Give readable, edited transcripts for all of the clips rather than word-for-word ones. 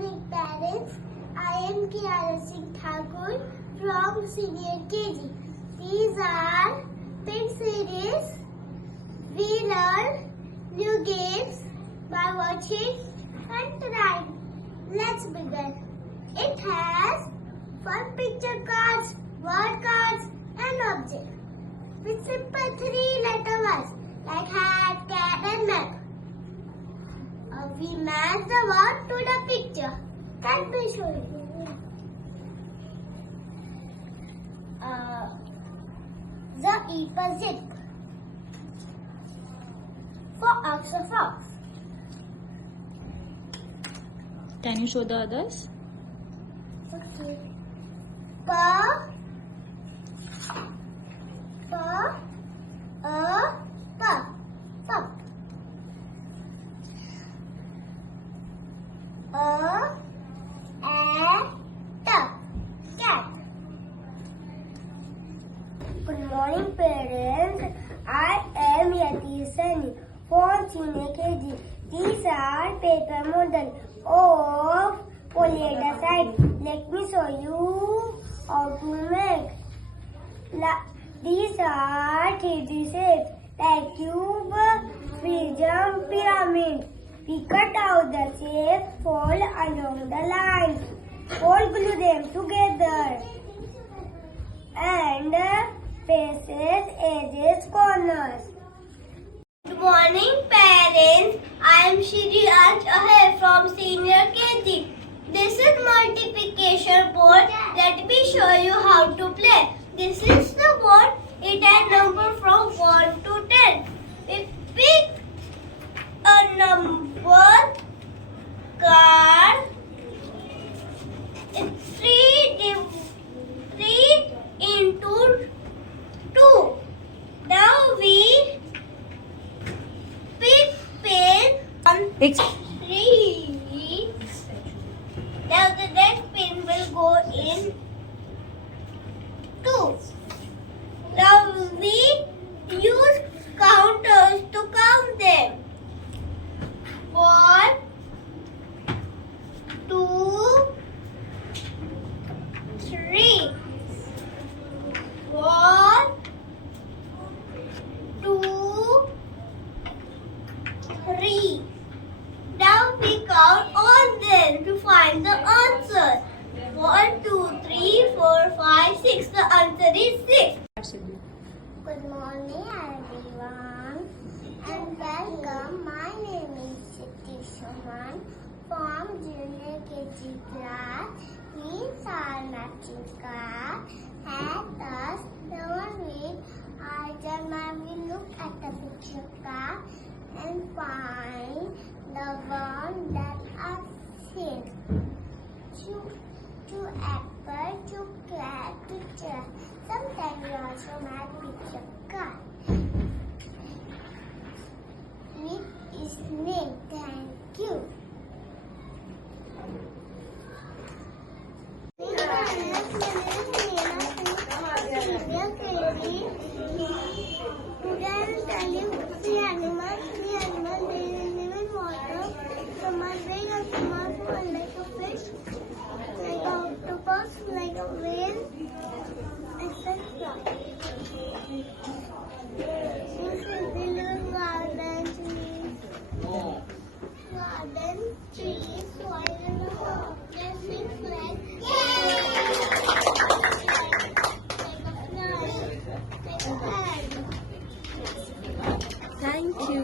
morning, parents. I am Kiara Singh Thakur from Senior KG. These are Pink series. We learn new games by watching and trying. Let's begin. It has fun picture cards, word cards, and objects with simple three-letter words like hat, cat, and map. We match the word to the picture. Let me show you. The opposite. For ox or fox. Can you show the others? Okay. Pup. Cat. Good morning, parents. I am Yati Sani from Senior KG. These are paper model of polyhedrocyte. Let me show you how to make. These are 3D shapes like cube, prism, pyramid. We cut out the shapes, fold along the lines, glue them together, and faces, edges, corners. Good morning, parents. I am Shri Ahe from Senior KG. This is multiplication board. Let me show you how to play. This is the board. It has number from 1 to 10. We pick a number card. It's 3 into 2. Now we pick pin on 3. Now the next pin will go in 2. Now we use counters to count them. 1, 2, 3. 1, 2, 3. Now we count all them to find the answer. 1, 2, 3, 4, 5, 6. The answer is 6. Good morning, everyone, and welcome. My name is Siti Shoman from Junior KG class. These are matching cards. At us, the week, I will look at the picture card and find the one that are same. To apple, to cat, to chair. Sometimes we also make picture card. With is name. Thank you. Like a whale, etc. This is the little garden trees, soil and a hole. This is like a flag. Thank you.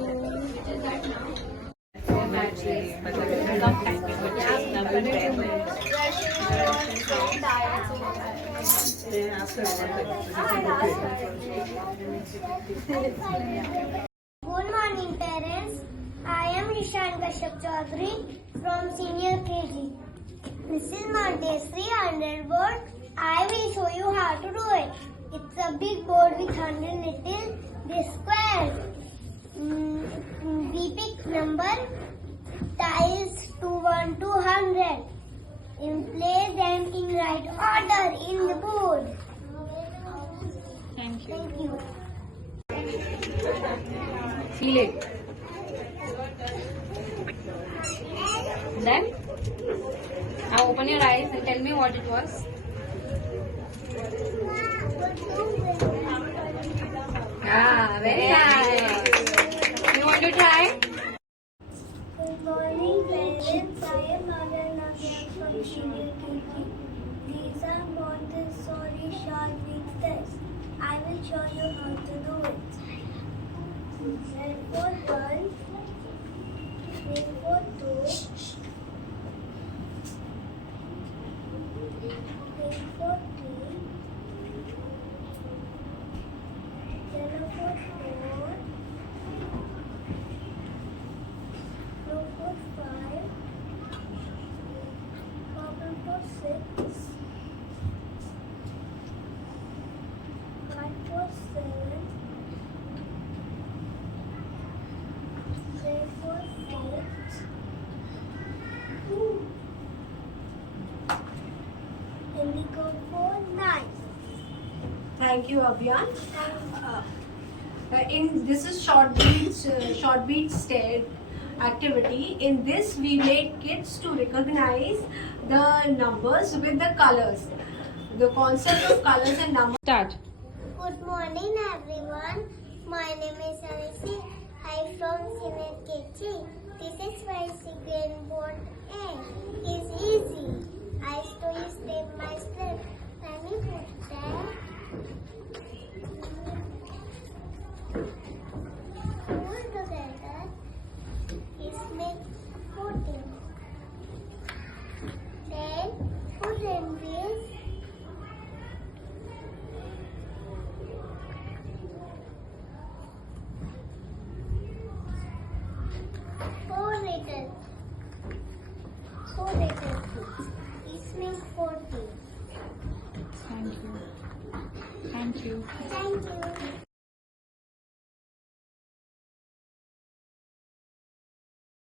Good morning, parents. I am Rishan Kashyap Chaudhary from Senior KG. This is Montessori 100 board. I will show you how to do it. It's a big board with 100 little squares. We pick number tiles to 1 to 100. Place them in right order in the board. Thank you. Thank you. Feel it. Then Now open your eyes and tell me what it was. Yeah, very nice. You want to try? Good morning, parents. I am Nagana from Senior KG. These are Montessori short week tests. I will show you how to do it. Red for 1, green for 2, green for 3, yellow for 4, blue for 5, purple for 6, white for 7, red for 8, indigo for 9. Thank you, Abhiyan. This is short beats activity. In this, we make kids to recognize the numbers with the colors. The concept of colors and numbers. Start. Good morning, everyone. My name is Alexi. I'm from Senior KG. This is my second board A. It's easy. I show you step by step. Let me put that. All together is make 14. Then put in this. Four little kids. This makes 14. Thank you. Thank you. Thank you.